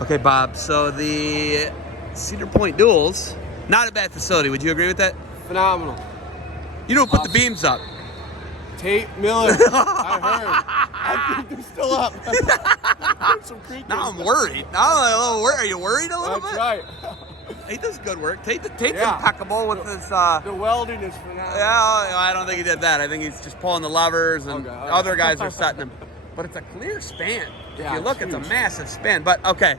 Okay, Bob. So the Cedar Point Duels, not a bad facility. Would you agree with that? Phenomenal. You don't put the beams up. Tate Miller. I heard. I think they're still up. Some creakers. Now I'm worried. Now I'm a little worried. Are you worried a little That's bit? right. He does good work. Tate's impeccable with his. The welding is phenomenal. Yeah, I don't think he did that. I think he's just pulling the levers, and other guys are setting him. But it's a clear span. Yeah, if you look, it's a massive span. But okay,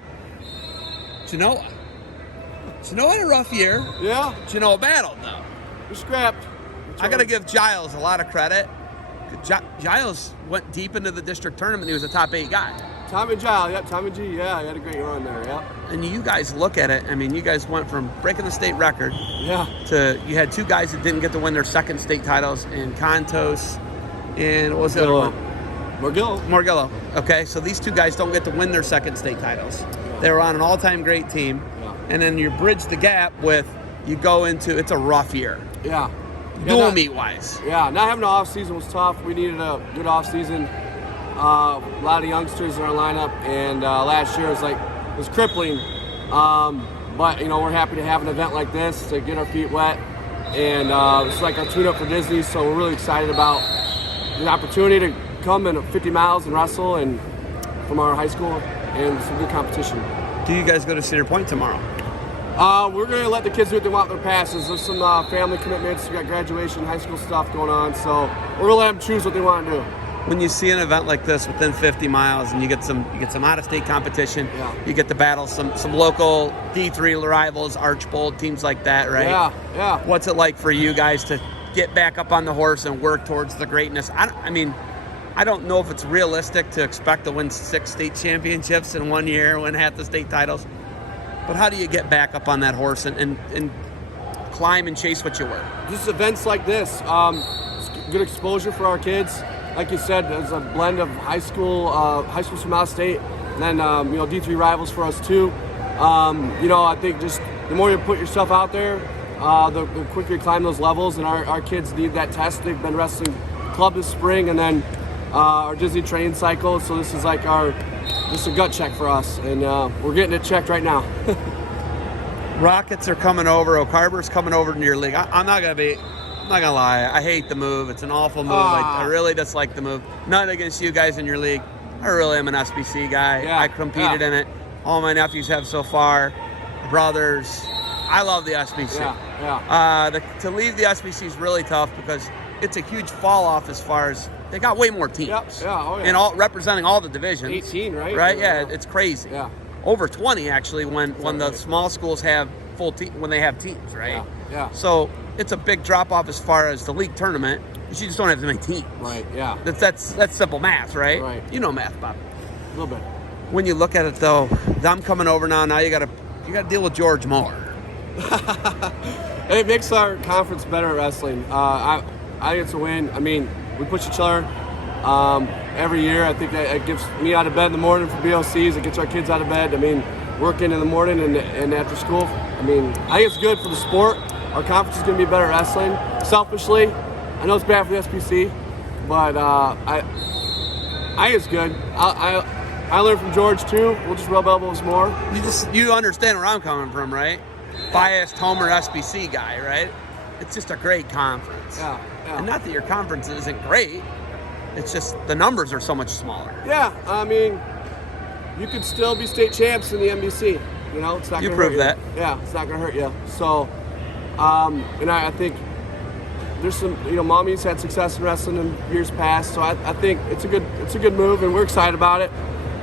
Genoa had a rough year. Yeah. Genoa battled though. We scrapped. I got to give Giles a lot of credit. Giles went deep into the district tournament. He was a top 8 guy. Tommy Giles, yeah, Tommy G, yeah, he had a great run there, yeah. And you guys look at it. I mean, you guys went from breaking the state record to you had 2 guys that didn't get to win their second state titles in Contos and what was the other one? Morgillo. Okay, so these 2 guys don't get to win their second state titles. Yeah. They were on an all-time great team. Yeah. And then you bridge the gap with you go into it's a rough year. Yeah. Dual meet wise. Yeah, not having an off season was tough. We needed a good off season. A lot of youngsters in our lineup, and last year was crippling. But we're happy to have an event like this to get our feet wet, and it's like our tune-up for Disney. So we're really excited about the opportunity to come in 50 miles and wrestle, and from our high school, and some good competition. Do you guys go to Cedar Point tomorrow? We're going to let the kids do what they want with their passes. There's some family commitments. We got graduation, high school stuff going on. So we're going to let them choose what they want to do. When you see an event like this within 50 miles and you get some out-of-state competition, you get to battle some local D3 rivals, Archbold, teams like that, right? Yeah. What's it like for you guys to get back up on the horse and work towards the greatness? I don't know if it's realistic to expect to win 6 state championships in 1 year, win half the state titles. But how do you get back up on that horse and climb and chase what you were? Just events like this, it's good exposure for our kids. Like you said, there's a blend of high schools from out of state, and then D3 rivals for us too. I think just the more you put yourself out there, the quicker you climb those levels. And our kids need that test. They've been wrestling club this spring, and then our Disney training cycle. So this is like just a gut check for us, and we're getting it checked right now. Rockets are coming over. O'Carver's coming over to your league. I'm not gonna lie. I hate the move. It's an awful move. I really dislike the move. Not against you guys in your league. I really am an SBC guy. Yeah, I competed in it. All my nephews have so far. Brothers. I love the SBC. To leave the SBC is really tough because it's a huge fall off as far as they got way more teams. And all representing all the divisions. 18, right? Right? Yeah, it's crazy. Yeah. Over 20 actually when the small schools have full team when they have teams, right? Yeah. So it's a big drop off as far as the league tournament. You just don't have as many teams. Right. Yeah. That's simple math, right? Right. You know math, Bob. A little bit. When you look at it though, them coming over now you gotta deal with George more. It makes our conference better at wrestling. I think it's a win. I mean, we push each other every year. I think that it gets me out of bed in the morning for BLCs. It gets our kids out of bed. I mean, working in the morning and after school. I mean, I think it's good for the sport. Our conference is going to be better at wrestling. Selfishly, I know it's bad for the SPC, but I think it's good. I learned from George too. We'll just rub elbows more. You understand where I'm coming from, right? Biased Homer SBC guy, right? It's just a great conference. Yeah. And not that your conference isn't great. It's just the numbers are so much smaller. Yeah, I mean, you could still be state champs in the NBC. It's not going to hurt you. You proved that. Yeah, it's not going to hurt you. So, and I think there's some, mommy's had success in wrestling in years past. So I think it's a good move, and we're excited about it.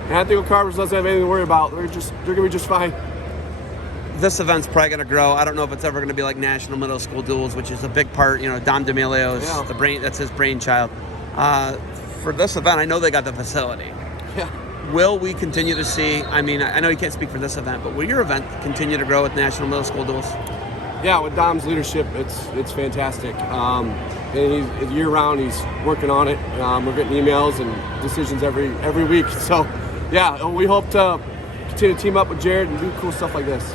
And I think O'Carver's doesn't have anything to worry about. They're going to be just fine. This event's probably going to grow. I don't know if it's ever going to be like National Middle School Duels, which is a big part. Dom D'Amelio's the brain. That's his brainchild. For this event, I know they got the facility. Yeah. Will we continue to see? I mean, I know you can't speak for this event, but will your event continue to grow with National Middle School Duels? Yeah, with Dom's leadership, it's fantastic. And he's year round. He's working on it. We're getting emails and decisions every week. So, yeah, we hope to continue to team up with Jared and do cool stuff like this.